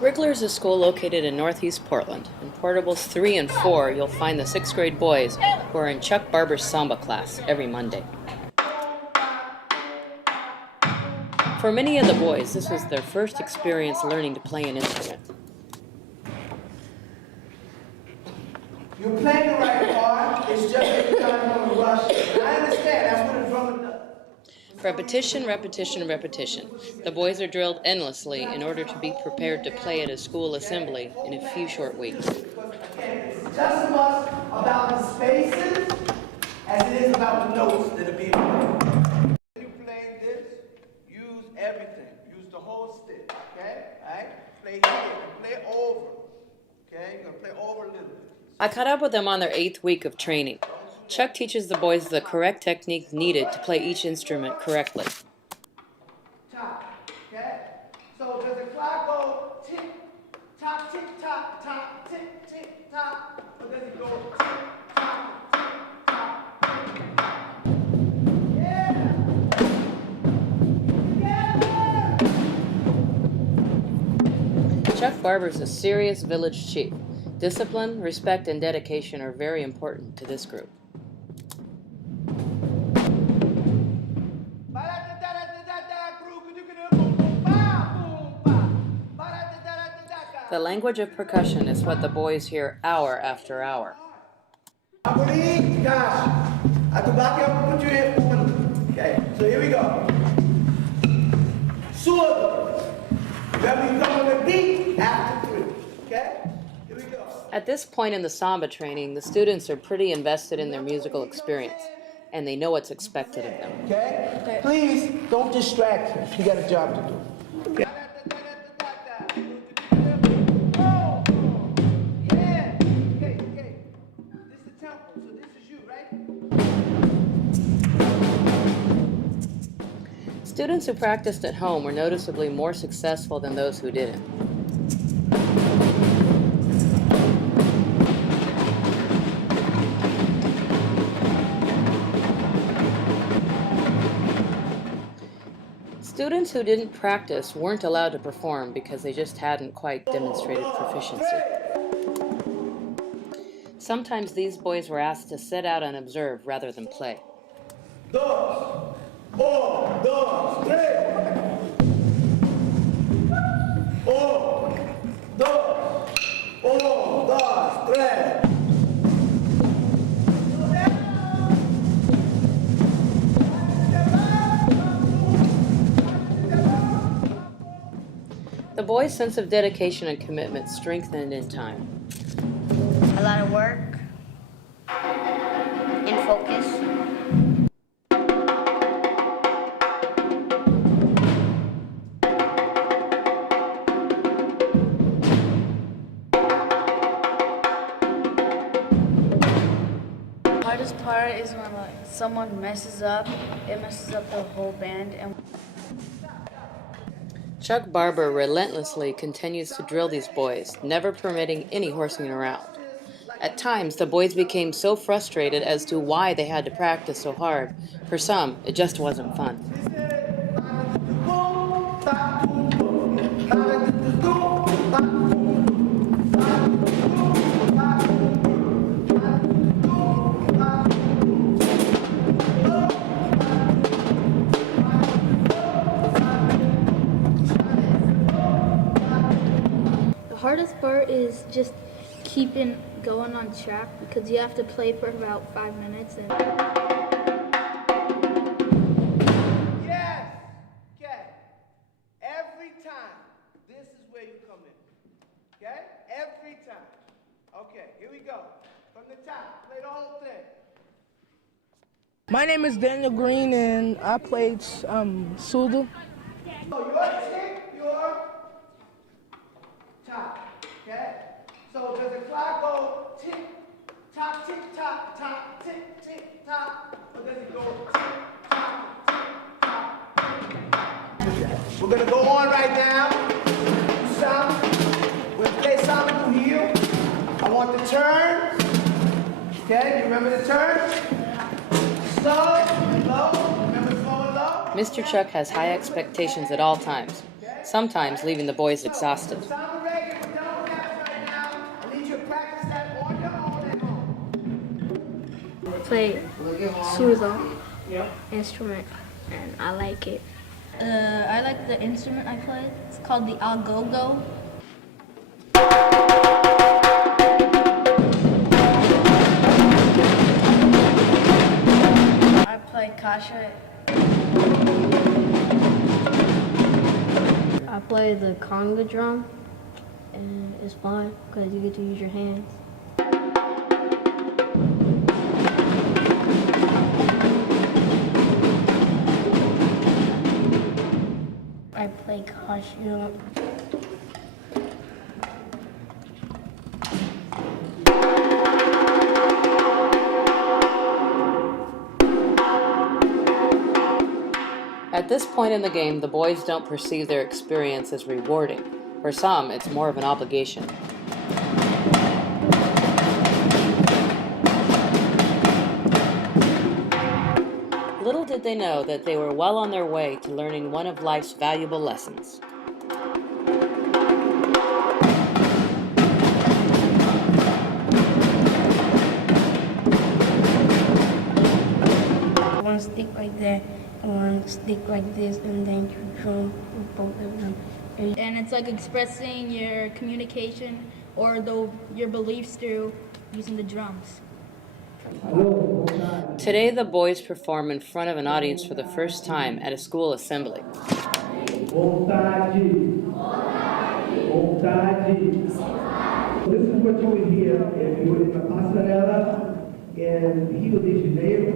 Rigler is a school located in northeast Portland. In portables 3 and 4, you'll find the 6th grade boys who are in Chuck Barber's Samba class every Monday. For many of the boys, this was their first experience learning to play an instrument. You're playing the right part, it's just that you're not going to rush. I understand, that's what a drummer does. Repetition, repetition, repetition. The boys are drilled endlessly in order to be prepared to play at a school assembly in a few short weeks. It's just as much about the spaces as it is about the notes that are being played. When you're playing this, use everything. Use the whole stick, okay? All right? Play here, play over. Okay? You're going to play over a little bit. I caught up with them on their 8th week of training. Chuck teaches the boys the correct technique needed to play each instrument correctly. Top, okay? So does the clock go tick, tock, tick, tock, tock, tick, tick, tock? Or does it go tick, tock, tick, tock, tick, tock? Yeah! Yeah! Chuck Barber's a serious village chief. Discipline, respect, and dedication are very important to this group. The language of percussion is what the boys hear hour after hour. Okay, so here we go. Surdo. Then we come on the beat after 3. Okay? Here we go. At this point in the samba training, the students are pretty invested in their musical experience, and they know what's expected of them. Okay? Please don't distract him. You got a job to do. Okay. Students who practiced at home were noticeably more successful than those who didn't. Students who didn't practice weren't allowed to perform because they just hadn't quite demonstrated proficiency. Sometimes these boys were asked to sit out and observe rather than play. Dos, un, dos, tres. Un, dos, tres. The boys' sense of dedication and commitment strengthened in time. A lot of work and focus. The hardest part is when someone messes up, it messes up the whole band. And Chuck Barber relentlessly continues to drill these boys, never permitting any horsing around. At times, the boys became so frustrated as to why they had to practice so hard. For some, it just wasn't fun. The hardest part is just keeping going on track because you have to play for about 5 minutes. Yes. Okay. Every time, this is where you come in. Okay? Every time. Okay, here we go. From the top, play the whole thing. My name is Daniel Green, and I played surdo. So your tick, your top. Okay? So does the clock go tick, tock, tick, tock, tock, tick, tick, tock? Or does it go tick, tock, tick, tock, tick, tock? We're going to go on right now. Samba. We'll play samba through here. I want the turn. Okay, you remember the turn? Slow and low. Remember slow and low? Mr. Chuck has high expectations at all times, sometimes leaving the boys exhausted. Samba ready? play suzal instrument, and I like it. I like the instrument I play. It's called the agogo. I play kasha. I play the conga drum, and it's fun because you get to use your hands. I play kasha. At this point in the game, the boys don't perceive their experience as rewarding. For some, it's more of an obligation. Little did they know that they were well on their way to learning one of life's valuable lessons. One stick like that, one stick like this, and then you drum with both of them. And it's like expressing your communication or your beliefs through using the drums. Today, the boys perform in front of an audience for the first time at a school assembly. Vontade. Vontade. This is what you would hear if you were in a passarela in Rio de Janeiro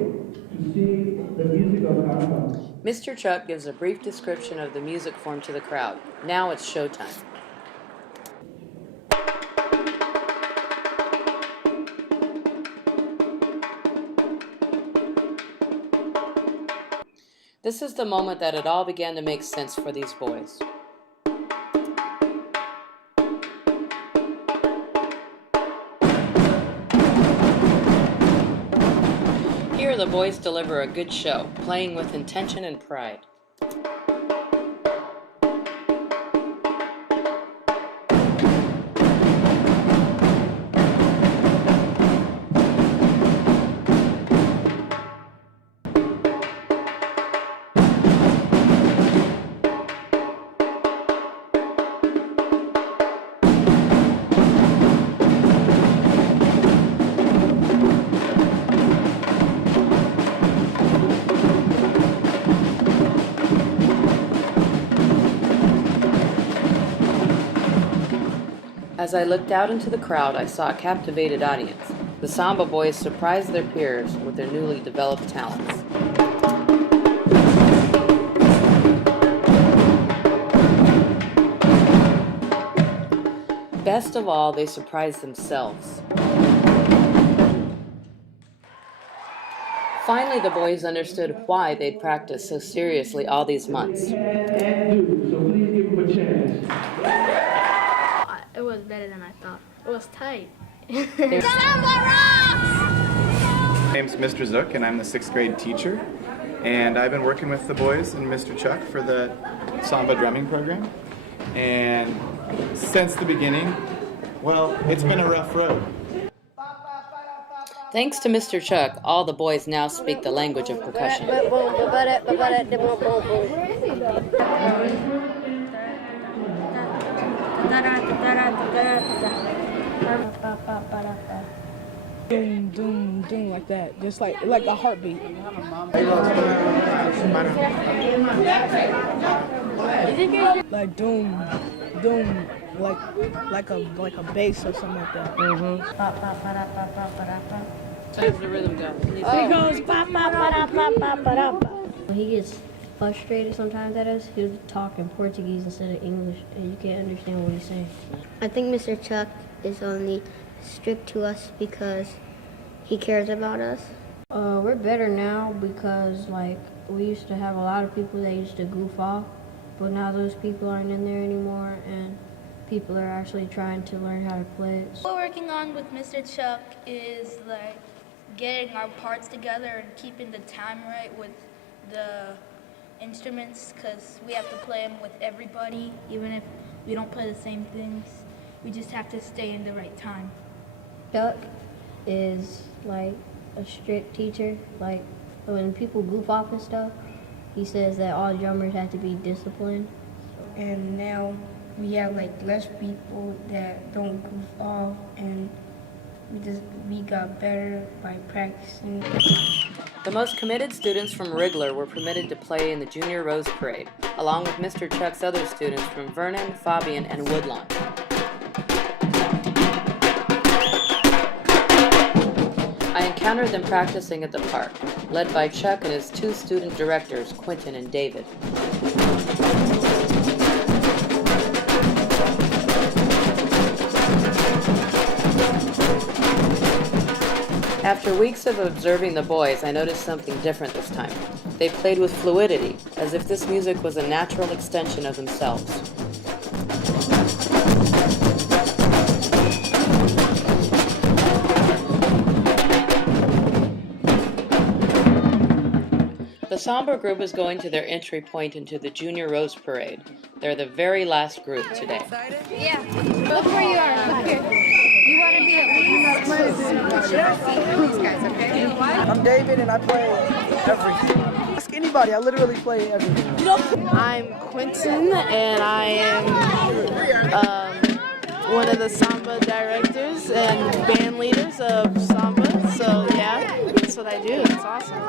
to see the music of carnaval. Mr. Chuck gives a brief description of the music form to the crowd. Now it's showtime. This is the moment that it all began to make sense for these boys. Here the boys deliver a good show, playing with intention and pride. As I looked out into the crowd, I saw a captivated audience. The Samba boys surprised their peers with their newly developed talents. Best of all, they surprised themselves. Finally, the boys understood why they'd practiced so seriously all these months. And do, so please give them a chance. It was better than I thought. It was tight. My name's Mr. Zook, and I'm the 6th grade teacher. And I've been working with the boys and Mr. Chuck for the Samba drumming program. And since the beginning, well, it's been a rough road. Thanks to Mr. Chuck, all the boys now speak the language of percussion. Doom, doom, doom, like that. Just like a heartbeat. Like doom, doom, like a bass or something like that. How does the rhythm go? It goes ba ba ba ba ba ba ba. When he gets frustrated sometimes at us, he'll talk in Portuguese instead of English, and you can't understand what he's saying. I think Mr. Chuck is only strict to us because he cares about us. We're better now because we used to have a lot of people that used to goof off, but now those people aren't in there anymore, and people are actually trying to learn how to play it. What we're working on with Mr. Chuck is getting our parts together and keeping the time right with the instruments, because we have to play them with everybody, even if we don't play the same things. We just have to stay in the right time. Chuck is a strict teacher. Like when people goof off and stuff, he says that all drummers have to be disciplined. And now we have like less people that don't goof off, and we got better by practicing. The most committed students from Rigler were permitted to play in the Junior Rose Parade, along with Mr. Chuck's other students from Vernon, Fabian, and Woodlawn. I encountered them practicing at the park, led by Chuck and his two student directors, Quinton and David. After weeks of observing the boys, I noticed something different this time. They played with fluidity, as if this music was a natural extension of themselves. The Samba group is going to their entry point into the Junior Rose Parade. They're the very last group today. Yeah. Look where you are. Look here. You want to be at least these guys, okay? I'm David and I play everything. Ask anybody, I literally play everything. I'm Quinton and I am one of the Samba directors and band leaders of Samba. So yeah, that's what I do. It's awesome.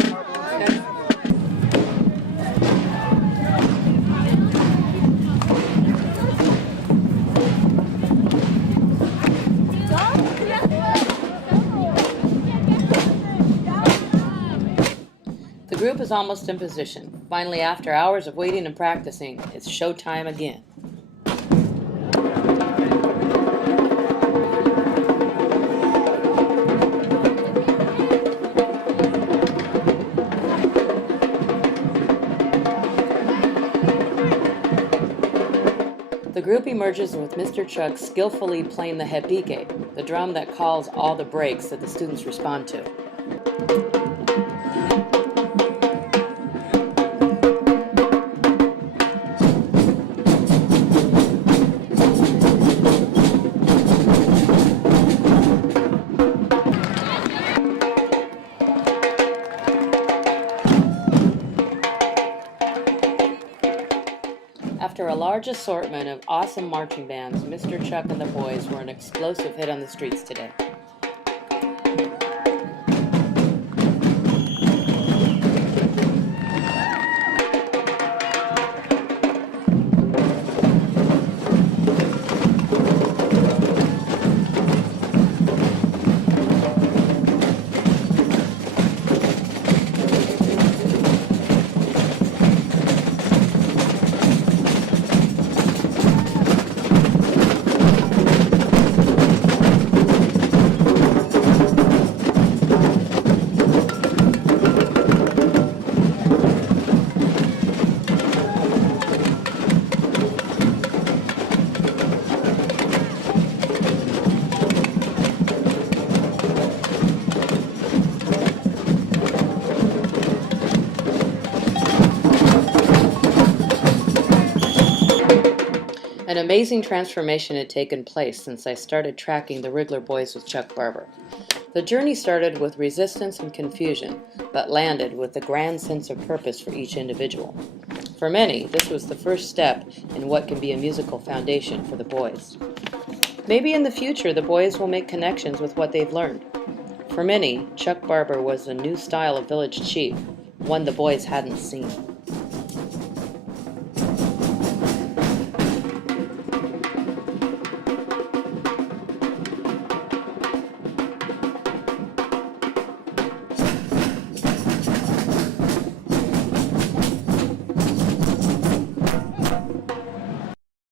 The group is almost in position. Finally, after hours of waiting and practicing, it's showtime again. The group emerges with Mr. Chuck skillfully playing the repique, the drum that calls all the breaks that the students respond to. After a large assortment of awesome marching bands, Mr. Chuck and the boys were an explosive hit on the streets today. An amazing transformation had taken place since I started tracking the Rigler boys with Chuck Barber. The journey started with resistance and confusion, but landed with a grand sense of purpose for each individual. For many, this was the first step in what can be a musical foundation for the boys. Maybe in the future the boys will make connections with what they've learned. For many, Chuck Barber was a new style of village chief, one the boys hadn't seen.